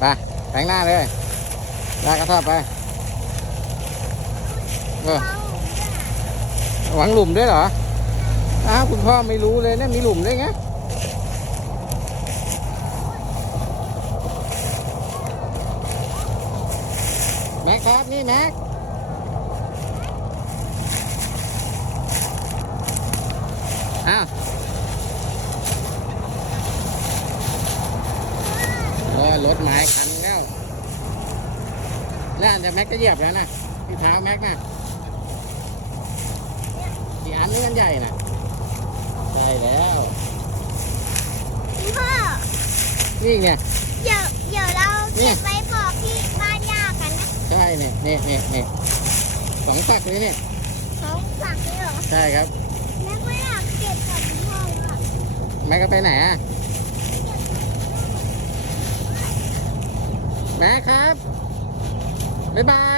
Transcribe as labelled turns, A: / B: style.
A: ไปแทงหน้าเลยลากกระสอบไปเออหวังหลุมด้วยเหรอ อ้าวคุณพ่อไม่รู้เลยเนี่ยมีหลุมด้วยไงแม็กครับนี่แม็กอ้าวเออ รถไม้คันแล้ว แล้วแต่แม็กก็เหยียบแล้วนะที่เท้าแม็กนะอีกอันนี้มันใหญ่นะใช่แล้ว
B: คุณพ่อ
A: นี่ไง
B: เดี๋ยวเดี๋ยวเราเก็บไว้บอกที่บ้านย่ากันนะ
A: ใช่เนี่ยเนี่ยเนี่ยเนี่ยสองฝักเลยเนี่ย
B: สองฝักนี่เหรอ
A: ใช่ครับ
B: แล้วก็อยากเก็บกับคุณพ่อแล้วอะ
A: แม็กก็ไปไหนอะ แม่ครับ บ๊ายบาย